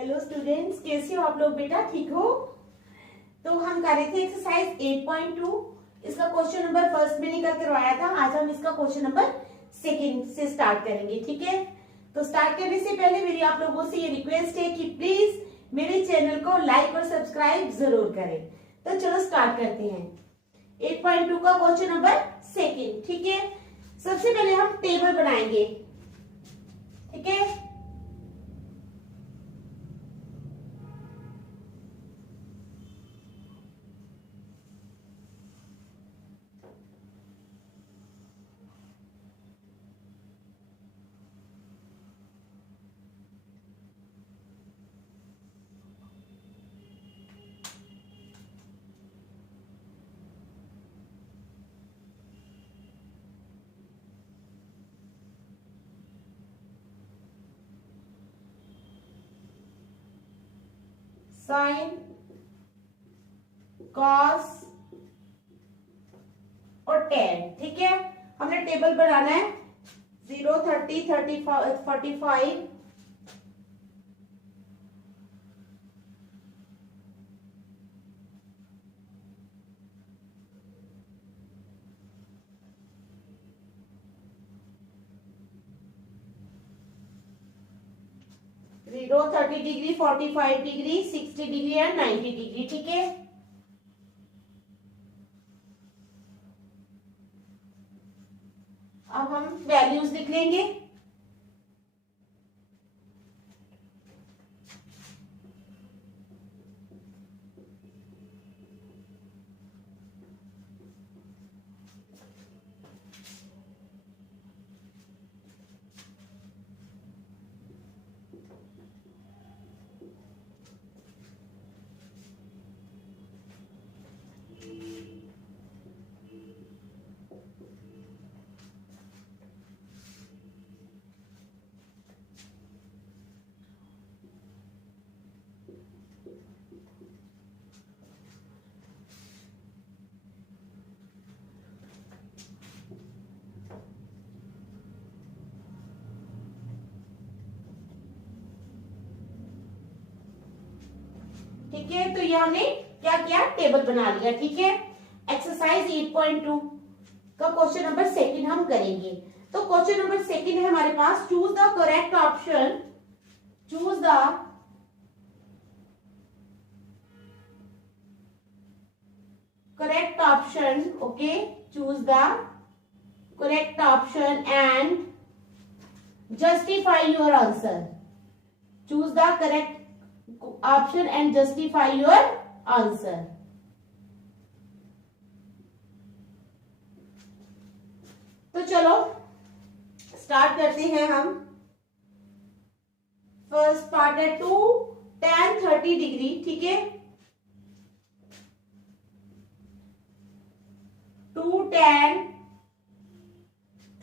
Hello students, कैसे हो आप लोग बेटा? ठीक हो? तो हम कर रहे थे एक्सरसाइज 8.2। इसका क्वेश्चन नंबर फर्स्ट में निकल करवाया था। आज हम इसका क्वेश्चन नंबर सेकंड से स्टार्ट करेंगे, ठीक है? तो स्टार्ट करने से पहले मेरी आप लोगों से ये रिक्वेस्ट है कि प्लीज मेरे चैनल को लाइक और सब्सक्राइब जरूर करें। तो चलो स्टार्ट करते हैं 8.2 का क्वेश्चन नंबर सेकंड, ठीक है? सबसे पहले हम टेबल बनाएंगे, ठीक है? साइन, कॉस और टेन, ठीक है? हमने टेबल बनाना है 0, 30, 35, 45, 30 degree, 45 degree, 60 degree and 90 degree, ठीक है? अब हम वैल्यूज लिख लेंगे। ठीक है, तो ये हमने क्या किया? टेबल बना लिया, ठीक है? एक्सरसाइज 8.2 का क्वेश्चन नंबर सेकंड हम करेंगे। तो क्वेश्चन नंबर सेकंड है हमारे पास, choose the correct option, choose the correct option, okay? Choose the correct option and justify your answer. Choose the correct option and justify your answer. तो चलो start करते हैं हम। फर्स्ट पार्ट है 2 tan 30 degree, ठीक है? 2 tan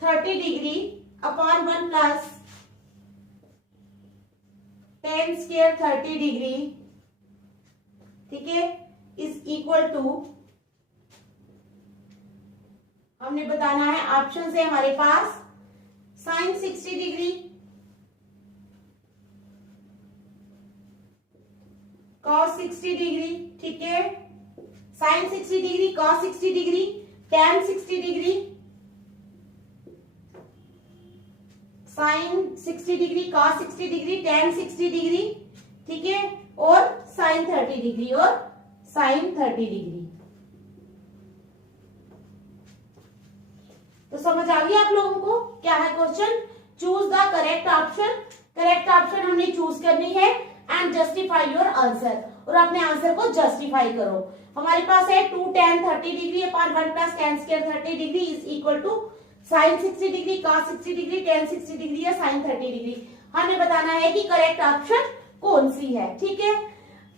30 degree upon 1 plus tan square 30 degree, ठीक है? इज इक्वल टू, हमने बताना है, ऑप्शन है हमारे पास sin 60 डिग्री, cos 60 डिग्री, ठीक है? sin 60 degree, cos 60 degree, tan 60 degree, sine 60 degree, cos 60 degree, tan 60 degree, ठीक है? और sin 30 डिग्री और sin 30 डिग्री। तो समझ आ गया आप लोगों को क्या है question? Choose the correct option, correct option हमने चूज करनी है एंड जस्टिफाई योर आंसर, और अपने आंसर को जस्टिफाई करो। हमारे पास है 2 tan 30 degree upon 1 plus tan square 30 degree is equal to sin 60 degree, cos 60 degree, tan 60 degree या sin 30 डिग्री। हमें बताना है कि करेक्ट ऑप्शन कौन सी है, ठीक है?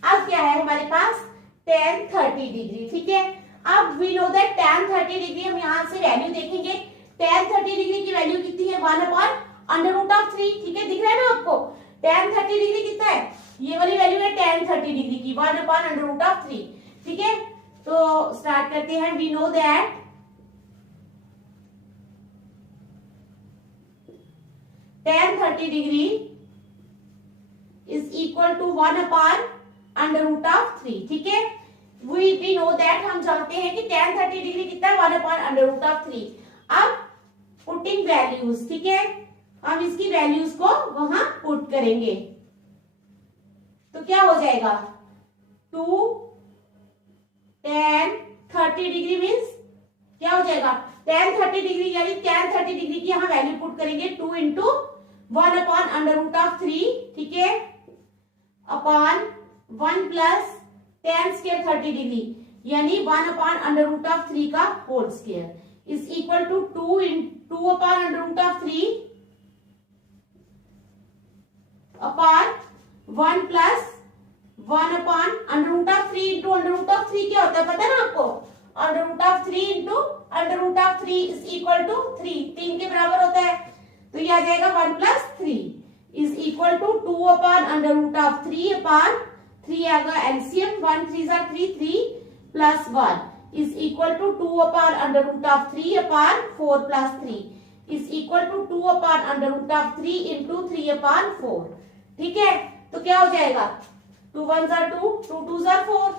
अब क्या है हमारे पास? tan 30 डिग्री, ठीक है? अब we know that tan 30 degree, हम यहाँ से वैल्यू देखेंगे। tan 30 डिग्री की वैल्यू कितनी है? 1 अपॉन अंडर रूट ऑफ 3, ठीक है? दिख रहा है ना आपको? tan 30 डिग्री कितना है? ये वाली वैल्यू है tan 30 डिग्री की 1 अपॉन अंडर रूट ऑफ 3, ठीक है? तो स्टार्ट करते हैं। We know that tan 30 degree is equal to 1/√3। ठीक है, वी नो दैट, हम जानते हैं कि tan 30 डिग्री कितना है, 1/√3। अब पुटिंग वैल्यूज, ठीक है, हम इसकी वैल्यूज को वहां पुट करेंगे तो क्या हो जाएगा, 2 tan 30 डिग्री मीन्स क्या हो जाएगा, tan 30 डिग्री यानी tan 30 डिग्री की यहाँ वैल्यू पुट करेंगे 2 इंटू 1/√3, ठीक है, upon 1 plus tan square 30 degree यानी 1/√3 का whole square is equal to 2/√3 upon 1 plus 1/√3 into √3 क्या होता है पता है ना आपको, √3 इंटू √3 इज इक्वल टू 3 के बराबर होता है, तो ये आ जाएगा 1 plus 3 is equal to 2/√3 upon 3 आएगा LCM, 1 3 3 plus 1 is equal to 2/√3 upon 4 plus 3 is equal to 2/√3 into 3/4। ठीक है, तो क्या हो जाएगा, 2 1 2, 2 2 4।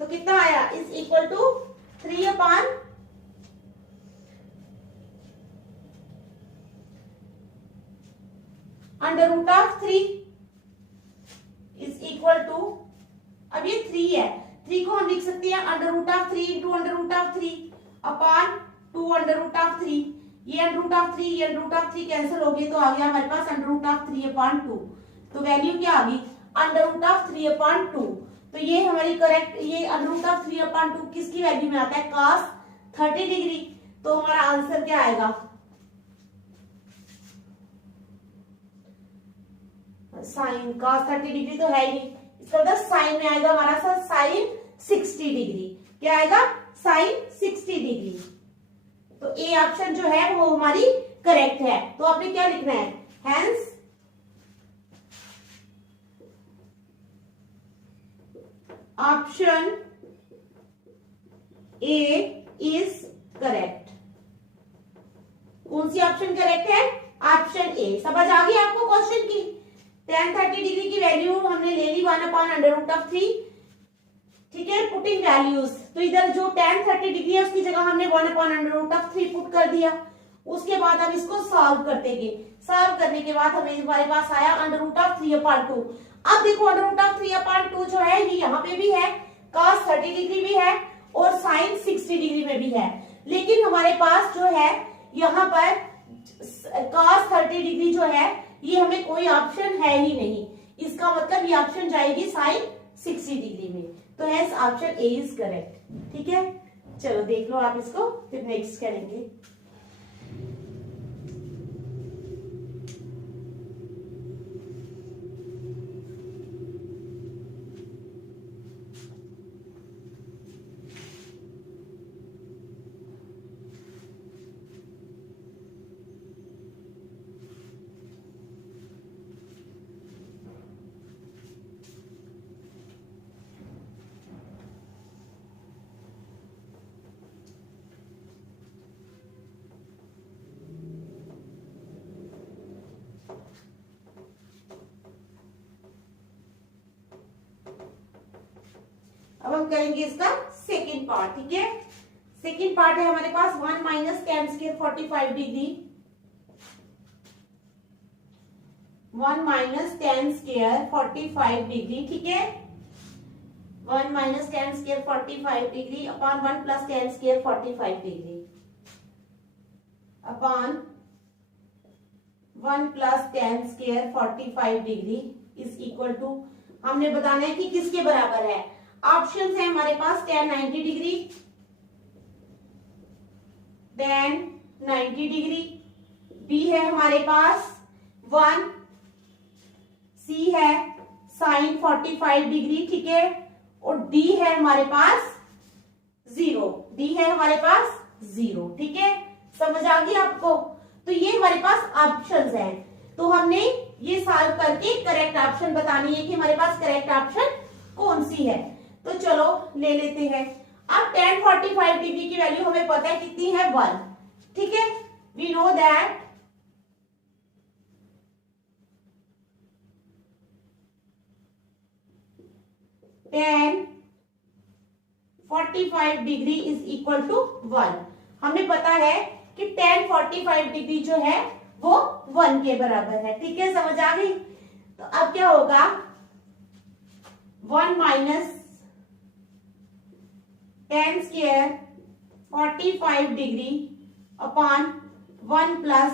तो कितना आया, is equal to 3/√3 is equal to, अब ये 3 है, 3 को हम लिख सकते हैं √3 इंटू √3 अपॉन 2√3, ये √3 ये √3 कैंसिल हो गए तो आ गया हमारे पास √3/2, तो वैल्यू क्या आ गई, √3/2। तो ये हमारी करेक्ट, ये √3/2 किसकी वैल्यू में आता है, cos 30 डिग्री। तो हमारा आंसर क्या आएगा, साइन cos 30 डिग्री तो है ही नहीं, इसका मतलब साइन में आएगा हमारा सा साइन 60 डिग्री, क्या आएगा, साइन 60 डिग्री। तो ए ऑप्शन जो है वो हमारी करेक्ट है। तो आपने क्या लिखना है, hence option A is correct. कौन सी ऑप्शन करेक्ट है, ऑप्शन ए। समझ आ गई आपको क्वेश्चन की, tan 30 डिग्री की वैल्यू हमने ले ली 1/√3, ठीक है, पुटिंग वैल्यूज, तो इधर जो tan 30 डिग्री है उसकी जगह हमने 1/√3 पुट कर दिया। उसके बाद हम इसको सॉल्व करते गए, सॉल्व करने के बाद हमें हमारे पास आया √3/2। अब देखो √3/2 जो है ये यहाँ पे भी है, cos 30 डिग्री भी है और sin 60 डिग्री में भी है, लेकिन हमारे पास जो है यहाँ पर cos 30 डिग्री जो है ये हमें कोई ऑप्शन है ही नहीं, इसका मतलब ये ऑप्शन जाएगी sin 60 डिग्री में, तो hence option A is correct. ठीक है, चलो देख लो आप इसको, फिर नेक्स्ट करेंगे। अब हम करेंगे इसका सेकेंड पार्ट। ठीक है, सेकेंड पार्ट है हमारे पास 1 minus tan square 45 degree, 1 minus tan square 45 degree. ठीक है, 1 minus tan square 45 degree upon 1 plus tan square 45 degree upon 1 plus tan square 45 degree is equal to, हमने बताना है कि किसके बराबर है। ऑप्शंस है हमारे पास tan 90 degree, tan 90 degree, B है हमारे पास 1, सी है sin 45 डिग्री, ठीक है, और डी है हमारे पास 0, डी है हमारे पास 0। ठीक है, समझ आ गई आपको। तो ये हमारे पास ऑप्शंस हैं, तो हमने ये सॉल्व करके करेक्ट ऑप्शन बतानी है कि हमारे पास करेक्ट ऑप्शन कौन सी है। तो चलो ले लेते हैं। अब tan 45 डिग्री की वैल्यू हमें पता है कितनी है 1, ठीक है। We know that tan 45 degree is equal to 1। हमें पता है कि tan 45 डिग्री जो है वो 1 के बराबर है, ठीक है, समझ आ गई। तो अब क्या होगा, 1 minus tan square 45 degree upon 1 plus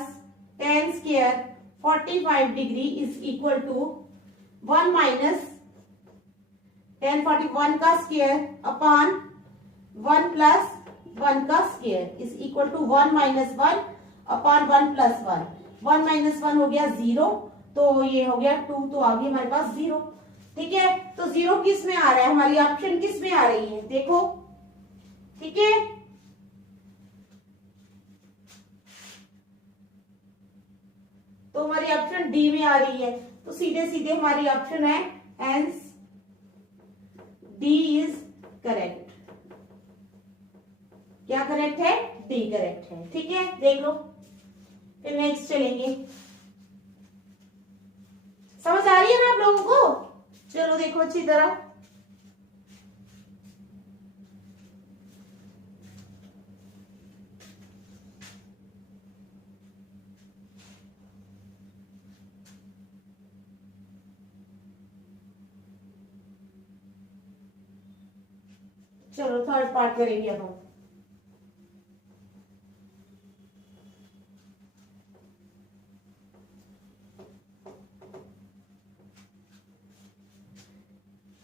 tan square 45 degree is equal to 1 minus tan 41 का स्क्वायर अपॉन 1 प्लस 1 का square is equal to 1 minus 1 upon 1 plus 1। 1 minus 1 हो गया 0, तो ये हो गया 2, तो आ गई हमारे पास 0, ठीक है। तो 0 किस में आ रहा है, हमारी ऑप्शन किस में आ रही है, देखो, ठीक है। तो हमारी ऑप्शन डी में आ रही है, तो सीधे सीधे हमारी ऑप्शन है हेंस डी इज करेक्ट। क्या करेक्ट है, डी करेक्ट है, ठीक है। देख लो, फिर नेक्स्ट चलेंगे। समझ आ रही है ना आप लोगों को? चलो देखो अच्छी तरह। चलो थर्ड पार्ट करेंगे अब हम।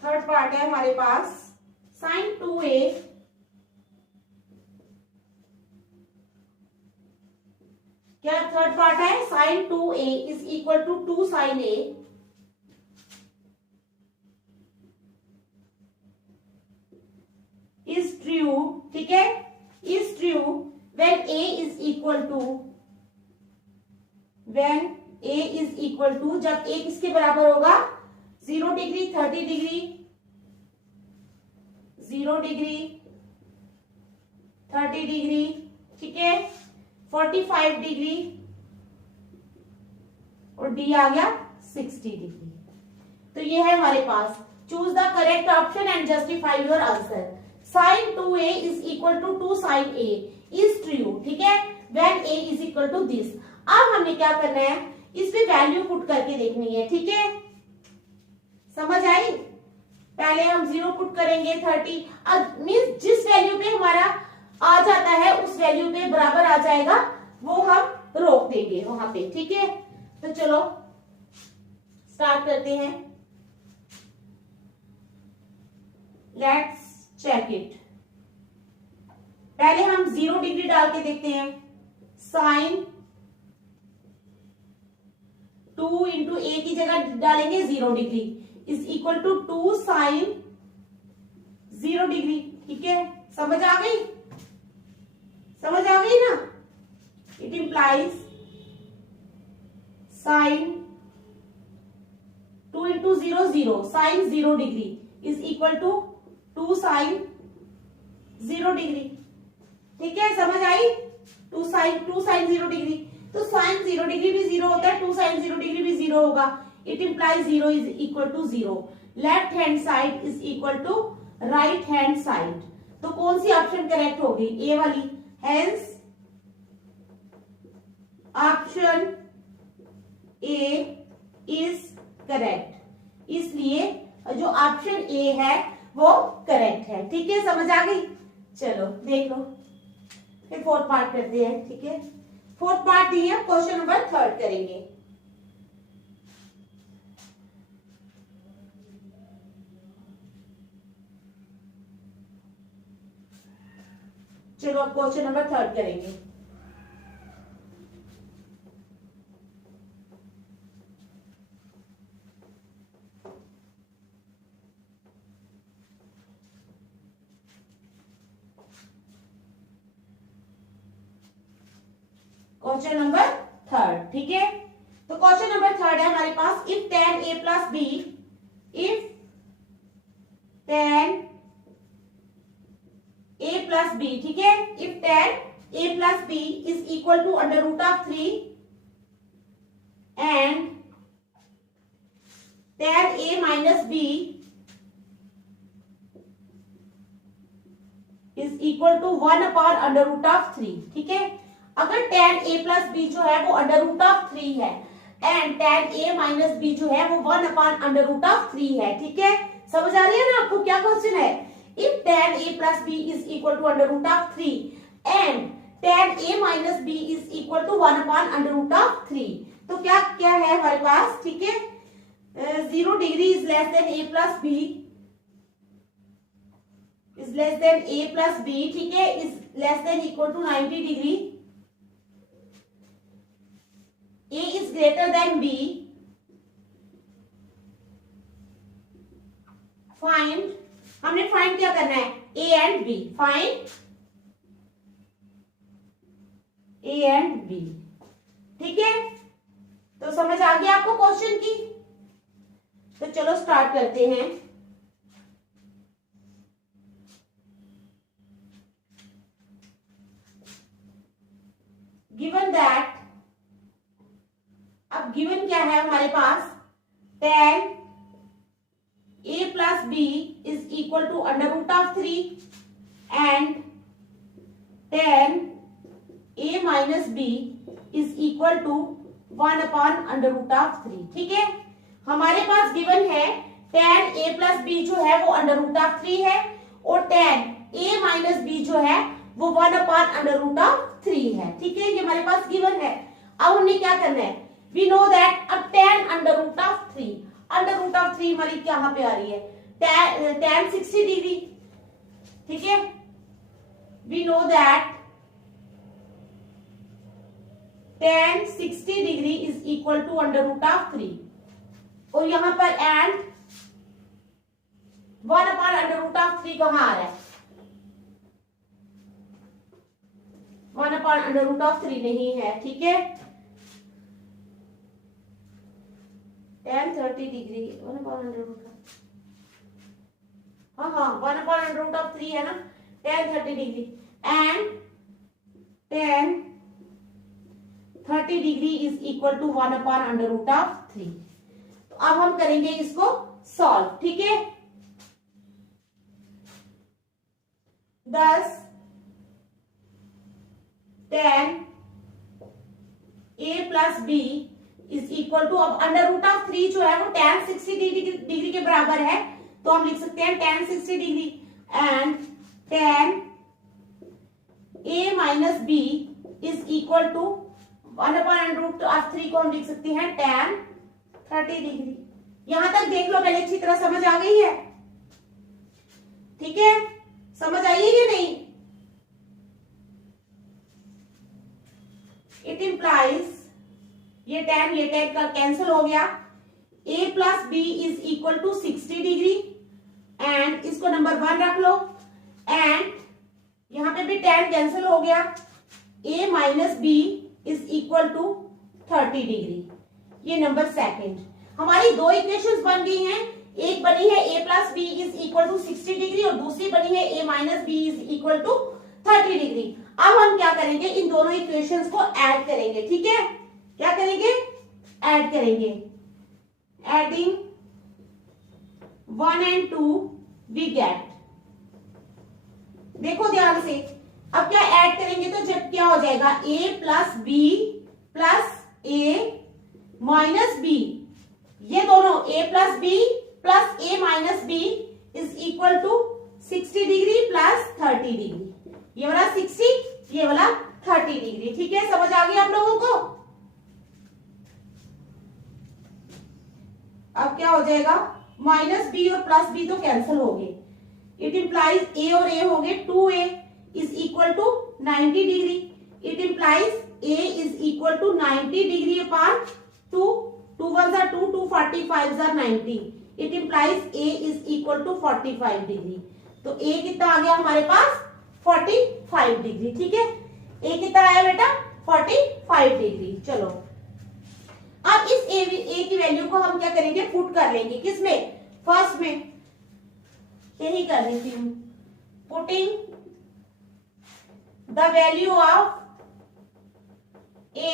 थर्ड पार्ट है हमारे पास sin 2a क्या थर्ड पार्ट है, sin 2a is equal to 2 sin a is true, ठीक है, is true when a is equal to, when a is equal to, जब a किसके बराबर होगा, 0 डिग्री, 30 डिग्री, 0 डिग्री, 30 डिग्री, ठीक है, 45 डिग्री और डी आ गया 60 डिग्री। तो ये है हमारे पास, choose the correct option and justify your answer. sin 2a is equal to 2 sin a is true, ठीक है, when a is equal to this. अब हमने क्या करना है, इसमें वैल्यू पुट करके देखनी है, ठीक है, समझ आई। पहले हम 0 पुट करेंगे, 30 मीन्स जिस वैल्यू पे हमारा आ जाता है उस वैल्यू पे बराबर आ जाएगा, वो हम रोक देंगे वहां पे, ठीक है। तो चलो स्टार्ट करते हैं, लेट्स चेक इट। पहले हम 0 डिग्री डाल के देखते हैं, साइन 2 इंटू ए की जगह डालेंगे 0 degree is equal to 2 sine 0 degree, ठीक है, समझ आ गई, समझ आ गई ना। It implies sine 2 into 0 0 sine 0 degree is equal to 2 sine 0 degree, ठीक है, समझ आई। 2 साइन 0 डिग्री, तो साइन 0 डिग्री भी 0 होता है, 2 साइन 0 डिग्री भी 0 होगा। It implies 0 is equal to 0। Left hand side is equal to right hand side, तो कौन सी ऑप्शन करेक्ट होगी, ए वाली, hence option A is correct, इसलिए जो ऑप्शन ए है वो करेक्ट है, ठीक है, समझ आ गई। चलो देख लो, फिर फोर्थ पार्ट करते हैं, ठीक है। फोर्थ पार्ट नहीं है, क्वेश्चन नंबर 3 करेंगे। चलो अब क्वेश्चन नंबर 3 करेंगे। क्वेश्चन नंबर 3, ठीक है। तो क्वेश्चन नंबर 3 है हमारे पास, if tan a plus B, if tan a plus plus B, ठीक है। If tan a plus B is equal to under root of 3 and tan a minus B is equal to 1 upon under root of 3, ठीक है। अगर tan a plus b जो है वो under root of 3 है and tan a minus B जो है वो 1 अपॉन अंडर रूट ऑफ 3 है, ठीक है। समझ आ रही है ना आपको क्या क्वेश्चन है? If tan a plus B is equal to under root of 3 and tan a minus B is equal to 1 upon under root of 3, तो क्या क्या है हमारे पास, ठीक है। 0 degree is less than a plus B is less than a plus B, ठीक है, is less than equal to 90 degree, a is greater than b, find, हमने फाइंड क्या करना है, a and b, find a and b, ठीक है। तो समझ आ गया आपको क्वेश्चन की? तो चलो स्टार्ट करते हैं। गिवन दैट, अब गिवन क्या है हमारे पास, tan a plus B is equal to under root of 3 and tan a minus B is equal to 1 upon under root of 3, ठीक है। हमारे पास गिवन है tan a प्लस बी जो है वो अंडर रूट ऑफ 3 है और tan a माइनस बी जो है वो 1 अपॉन अंडर रूट ऑफ 3 है, ठीक है। ये हमारे पास गिवन है। अब हमने क्या करना है, वी नो दैट अब tan under root of 3, under root of 3 हमारी कहां पे आ रही है, tan 60 डिग्री, ठीक है। We know that tan 60 degree is equal to under root of 3 और यहां पर and 1 upon under root of 3 कहां आ रहा है, 1 अपॉन अंडर रूट ऑफ 3 नहीं है, ठीक है। tan 30 degree 1 upon under root of, हाँ 1 अपॉन अंडर रूट ऑफ 3 है ना, tan 30 degree and tan 30 degree is equal to 1 upon under root of 3। तो अब हम करेंगे इसको सॉल्व, ठीक है। thus tan a plus B is equal to, अब अंडर रूट ऑफ 3 जो है वो tan 60 डिग्री के बराबर है, तो हम लिख सकते हैं tan 60 degree and tan a minus B is equal to 1 upon under root of 3 को हम लिख सकते हैं tan 30 डिग्री। यहां तक देख लो पहले, अच्छी तरह समझ आ गई है, ठीक है। समझ आई है कि नहीं? इट इंप्लाइज, ये tan का कैंसिल हो गया, a plus B is equal to 60 degree and इसको नंबर 1 रख लो एंड यहां पे भी tan कैंसिल हो गया, a minus B is equal to 30 degree, ये नंबर सेकंड। हमारी दो इक्वेशंस बन गई हैं, एक बनी है a plus B is equal to 60 degree और दूसरी बनी है a minus B is equal to 30 degree. अब हम क्या करेंगे, इन दोनों इक्वेशंस को ऐड करेंगे, ठीक है। क्या करेंगे, ऐड करेंगे, एडिंग 1 and 2 वी गेट, देखो ध्यान से, अब क्या ऐड करेंगे तो जब क्या हो जाएगा, a plus b plus a minus b, ये दोनों a plus b plus a minus B is equal to 60 degree plus 30 degree, ये वाला 60 ये वाला 30 डिग्री, ठीक है। समझ आ गई आप लोगों को? अब क्या हो जाएगा, माइनस बी और प्लस बी तो कैंसिल हो गए, इट इंप्लाइज a और a हो गए 2a is equal to 90 degree, it implies a is equal to 90 degree upon 2, 2 1 are 2, 2 45 are 90, it implies a is equal to 45 degree. तो a कितना आ गया हमारे पास, 45 डिग्री, ठीक है। a कितना आया बेटा, 45 डिग्री। चलो अब इस a की वैल्यू को हम क्या करेंगे, पुट कर लेंगे, किसमें, फर्स्ट में, यही कर रही थी, putting the value of a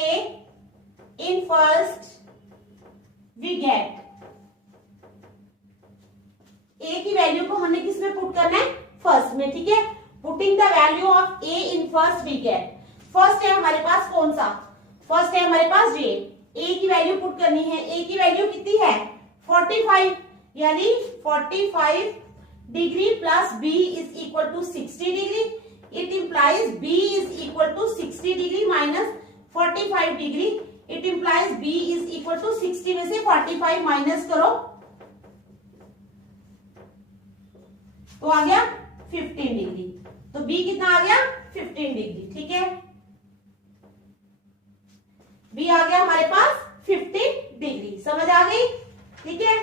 in first we get, a की वैल्यू को हमने किस में पुट करना है, फर्स्ट में, ठीक है। Putting the value of a in first we get, first है हमारे पास कौन सा, फर्स्ट है हमारे पास ये, a की वैल्यू पुट करनी है, a की वैल्यू कितनी है 45, यानी 45 degree plus b is equal to 60 degree, it implies b is equal to 60 degree minus 45 degree, it implies b is equal to 60 में से 45 माइनस करो तो आ गया 15 डिग्री, तो b कितना आ गया 15 डिग्री, ठीक है। b आ गया हमारे पास 15 डिग्री, समझ आ गई, ठीक है।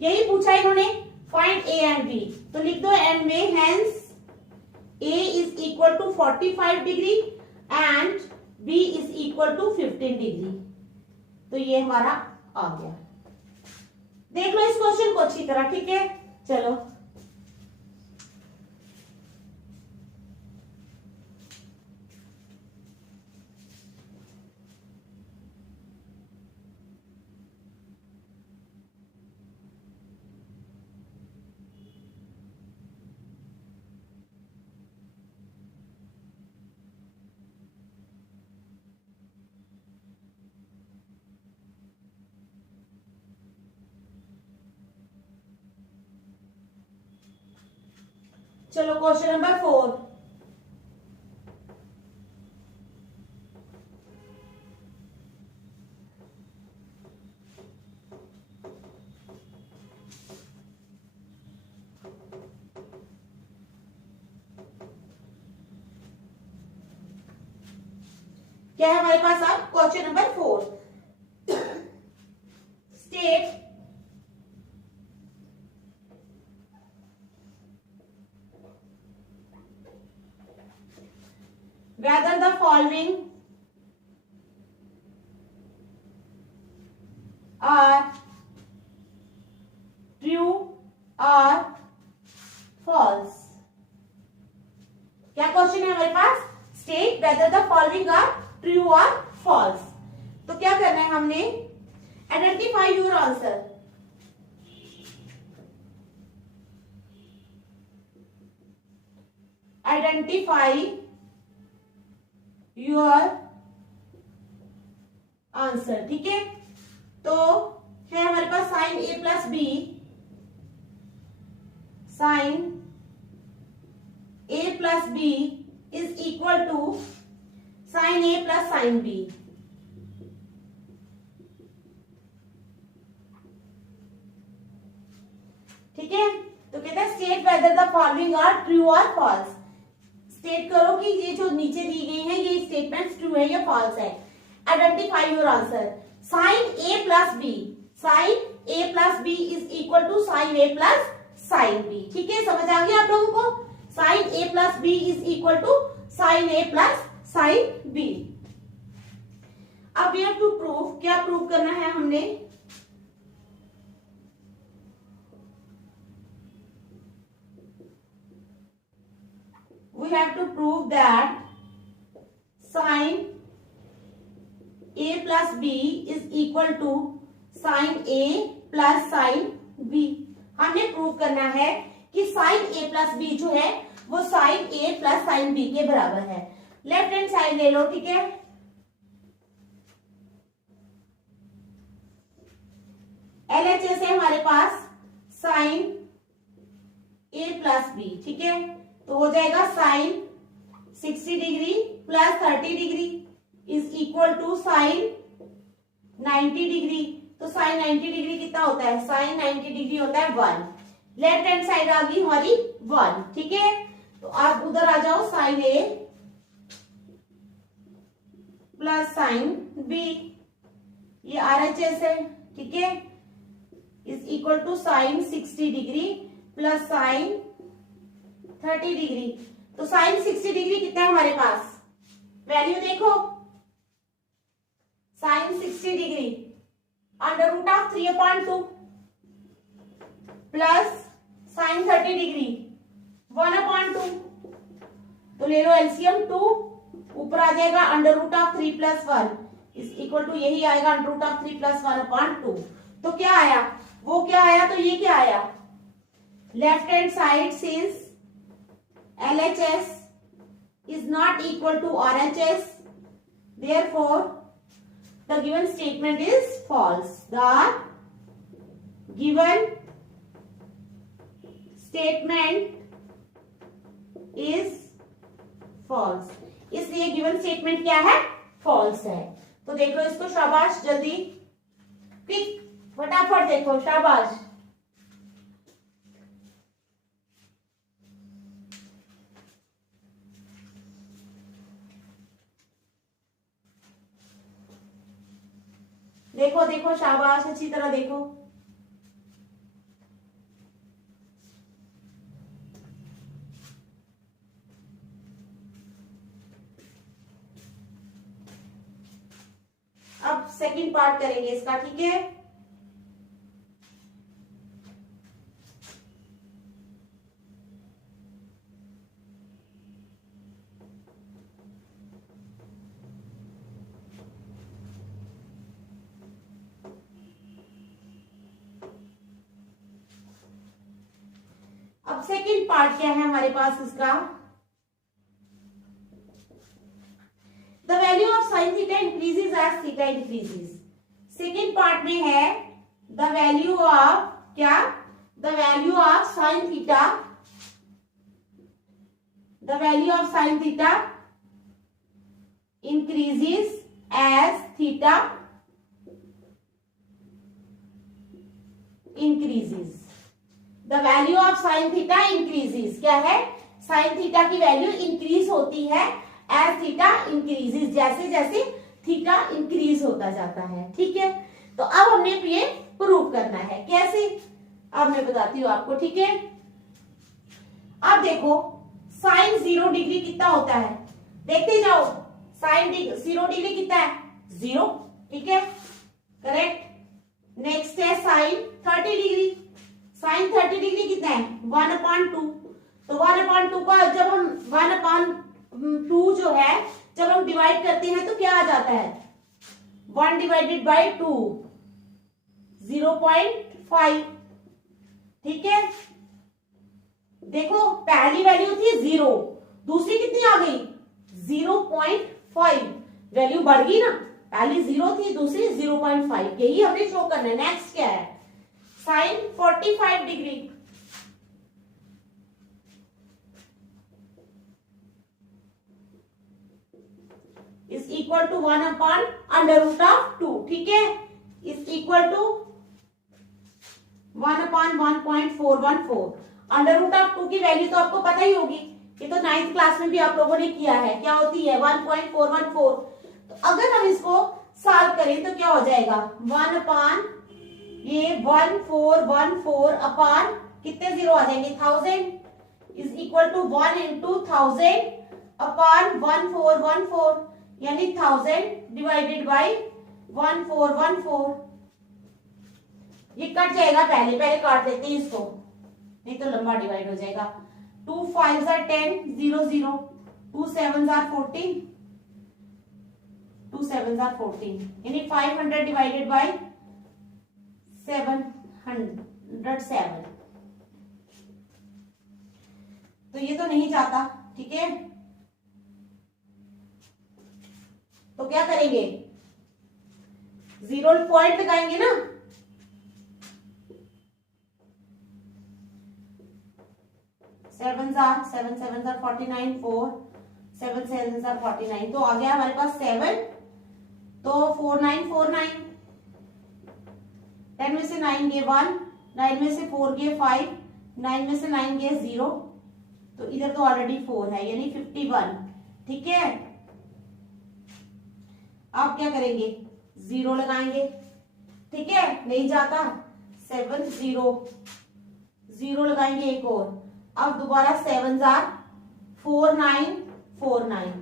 यही पूछा इन्होंने, फाइंड a एंड b, तो लिख दो एंड में, hence a is equal to 45 degree and b is equal to 15 degree, तो ये हमारा आ गया। देख लो इस क्वेश्चन को अच्छी तरह, ठीक है। चलो चलो क्वेश्चन नंबर 4, क्या है हमारे पास अब question number 4, state whether the following are true or false। क्या क्वेश्चन है हमारे पास, state whether the following are true or false। तो क्या करना है हमने, identify your answer, identify your answer, ठीक है। तो है हमारे पास sine a plus B, sine a plus B is equal to sine a plus sine b, ठीक है। तो कहते हैं state whether the following are true और फॉल्स, स्टेट करो कि ये जो नीचे दी गई है ये स्टेटमेंट्स ट्रू है या फॉल्स है। Identify your answer, sine a plus B, sine a plus B is equal to sine a plus sine b, ठीक है। समझ आ गया आप लोगों को, sine a plus B is equal to sine a plus sine b. अब we have to prove, क्या प्रूव करना है हमने, we have to prove that sin a plus b is equal to sin a plus sin b। हमने prove करना है कि sin a plus b जो है वो sin a plus sin b के बराबर है। लेफ्ट हैंड साइड ले लो, ठीक है। LHS है हमारे पास sin a plus b, ठीक है। तो हो जाएगा sine 60 degree plus 30 degree is equal to sine 90 degree. तो साइन 90 डिग्री कितना होता है, साइन 90 डिग्री होता है 1। लेफ्ट हैंड साइड आ गई हमारी 1, ठीक है। तो आप उधर आ जाओ, sine a plus sine b, ये RHS है, ठीक है, is equal to sine 60 degree plus sine 30 degree. तो साइन 60 डिग्री कितना है हमारे पास, वैल्यू देखो, sine 60 degree under root of 3/2 plus sine 30 degree 1/2। तो ले लो एलसीएम 2, ऊपर आ जाएगा under root of 3 plus 1 is equal to यही आएगा under root of 3 plus 1 upon 2। तो क्या आया, वो क्या आया, तो ये क्या आया, left hand side since LHS is not equal to RHS, therefore the given statement is false. The given statement is false. इसलिए given statement क्या है, false है। तो देख लो इसको, शाबाश, जल्दी क्विक फटाफट देखो, शाबाश। देखो देखो, शाबाश, अच्छी तरह देखो। अब सेकंड पार्ट करेंगे इसका, ठीक है। अब सेकंड पार्ट क्या है हमारे पास इसका, the value of sine theta increases as theta increases. Second part में है द वैल्यू ऑफ क्या, the value of sine theta, the value of sine theta increases as theta increases. The value of sine theta increases क्या है, sine theta की value increase होती है as theta increases, जैसे जैसे थीटा इंक्रीज होता जाता है, ठीक है। तो अब हमने ये प्रूव करना है, कैसे, अब मैं बताती हूँ आपको, ठीक है। अब देखो साइन 0 डिग्री कितना होता है, देखते जाओ, साइन 0 डिग्री कितना है, 0, ठीक है, करेक्ट। नेक्स्ट है साइन 30 डिग्री, साइन 30 डिग्री कितना है, 1/2। तो 1/2 का जब हम 1/2 जो है जब हम डिवाइड करते हैं तो क्या आ जाता है, 1 डिवाइडेड बाई 2, 0.5, ठीक है। देखो पहली वैल्यू थी 0, दूसरी कितनी आ गई, 0.5, वैल्यू बढ़ गई ना, पहली 0 थी, दूसरी 0.5, यही हमने शो करना है। नेक्स्ट क्या है, sine 45 degree, is equal to 1/√2, ठीक है, इज इक्वल टू 1/1.414। √2 की वैल्यू तो आपको पता ही होगी, ये तो 9th क्लास में भी आप लोगों ने किया है, क्या होती है 1.414। तो अगर हम इसको सॉल्व करें तो क्या हो जाएगा, 1414 अपॉन कितने 0 आ जाएंगे, 1000 is equal to 1 into 1000 upon 1414, यानी 1000 डिवाइडेड बाई 1414। ये कट जाएगा, पहले काट देते हैं इसको, नहीं तो लंबा डिवाइड हो जाएगा। 2 5s are 10, 0 0, 2 7s are 14, 2 7s are 14, यानी 500 डिवाइडेड बाई 707। तो ये तो नहीं जाता, ठीक है। तो क्या करेंगे, 0 पॉइंट लगाएंगे ना, सेवन सेवन 49, 4 7 7 49, तो आ गया हमारे पास 7, तो 4949, 10 में से 9 गए 1, 9 में से 4 गए 5, 9 में से 9 गए 0, तो इधर तो ऑलरेडी 4 है, यानी 51, ठीक है। आप क्या करेंगे, 0 लगाएंगे, ठीक है, नहीं जाता, 7 0 0 लगाएंगे एक और, अब दोबारा 7s are 4949,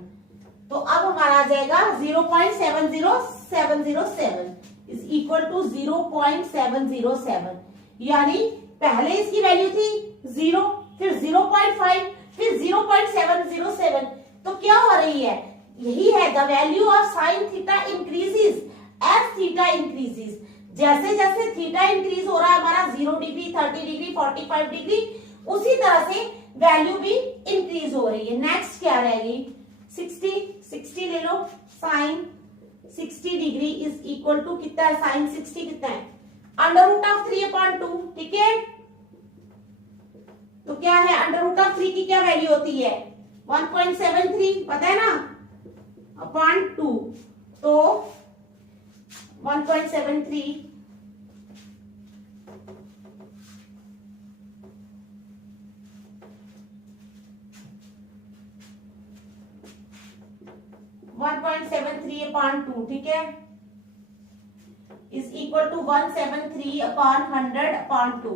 तो अब हमारा आ जाएगा 0.70707 इज इक्वल टू 0.707, यानी पहले इसकी वैल्यू थी 0, फिर 0.5, फिर 0.707, तो क्या हो रही है, यही है the value of sine theta increases as theta increases. जैसे जैसे थीटा इंक्रीज हो रहा है हमारा 0 डिग्री 30 डिग्री 45 डिग्री, उसी तरह से वैल्यू भी इंक्रीज हो रही है। नेक्स्ट क्या रहेगी 60 ले लो, sine 60 degree is equal to कितना है, साइन 60 कितना है, अंडर रूट ऑफ 3/2। ठीक है, तो क्या है अंडर रूट ऑफ 3 की क्या वैल्यू होती है 1.73, पता है ना, अपॉन 2, तो 1.73 अपॉन 2, ठीक है, is equal to 173 upon 100 upon 2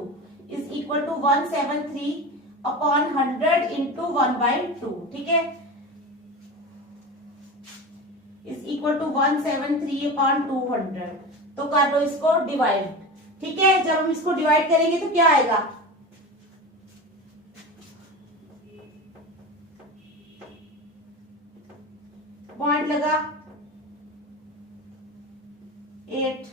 is equal to 173 upon 100 into 1/2, ठीक है, इज इक्वल टू 173 अपॉन 200। तो कर दो इसको डिवाइड। ठीक है, जब हम इसको डिवाइड करेंगे तो क्या आएगा, पॉइंट लगा 8,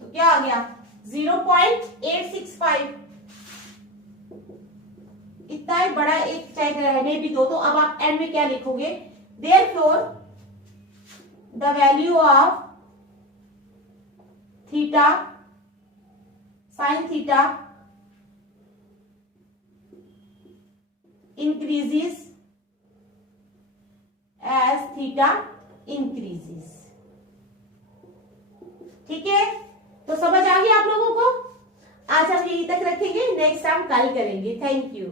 तो क्या आ गया 0.865। इतना ही बड़ा एक चाहे रहने भी दो, तो अब आप एंड में क्या लिखोगे, therefore the value of theta sine theta increases as theta increases. ठीक है, तो समझ आ गया आप लोगों को। आज हम यहीं तक रखेंगे, नेक्स्ट हम कल करेंगे। Thank you.